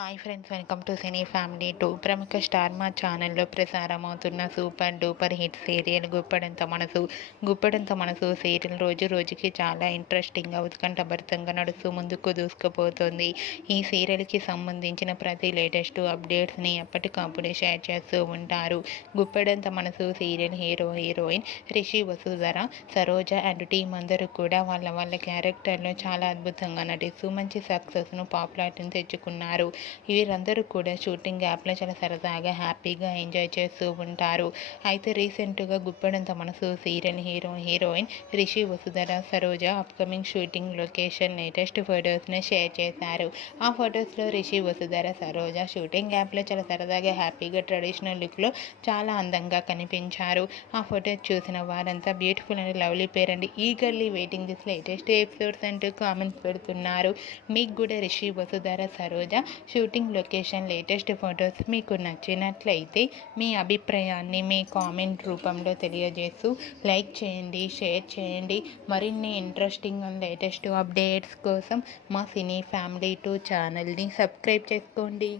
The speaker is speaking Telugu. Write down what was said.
Hi friends, welcome to cine family 2. ప్రముఖ స్టార్ మా ఛానల్లో ప్రసారమవుతున్న super duper hit serial Guppedantha మనసు సీరియల్ రోజు రోజుకి చాలా ఇంట్రెస్టింగ్గా ఉత్కంఠభరితంగా నడుస్తూ ముందుకు దూసుకుపోతుంది. ఈ సీరియల్కి సంబంధించిన ప్రతి లేటెస్ట్ అప్డేట్స్ని ఎప్పటికప్పుడు షేర్ చేస్తూ ఉంటారు. గుప్పడంత మనసు serial heroine Rishi Vasudhara, Saroja and team అందరూ కూడా వాళ్ళ క్యారెక్టర్లో చాలా అద్భుతంగా నటిస్తూ మంచి సక్సెస్ను పాపులారిటీని తెచ్చుకున్నారు. వీరందరూ కూడా షూటింగ్ యాప్లో చాలా సరదాగా హ్యాపీగా ఎంజాయ్ చేస్తూ ఉంటారు. అయితే రీసెంట్గా గుప్పడంత మనసు serial heroine Rishi Vasudhara, Saroja upcoming shooting location latest ఫొటోస్ని షేర్ చేశారు. ఆ ఫొటోస్లో రిషి వసుధర, సరోజ షూటింగ్ యాప్లో చాలా సరదాగా హ్యాపీగా ట్రెడిషనల్ లుక్లో చాలా అందంగా కనిపించారు. ఆ ఫొటోస్ చూసిన వారంతా beautiful and lovely pair and eagerly waiting this latest episodes అంటూ కామెంట్స్ పెడుతున్నారు. మీకు కూడా Rishi Vasudhara, Saroja shooting location latest photos మీకు నచ్చినట్లయితే మీ అభిప్రాయాన్ని మీ కామెంట్ రూపంలో తెలియజేస్తూ లైక్ చేయండి, షేర్ చేయండి. మరిన్ని ఇంట్రెస్టింగ్ అండ్ లేటెస్ట్ అప్డేట్స్ కోసం మా సినీ ఫ్యామిలీ 2 ఛానల్ని సబ్స్క్రైబ్ చేసుకోండి.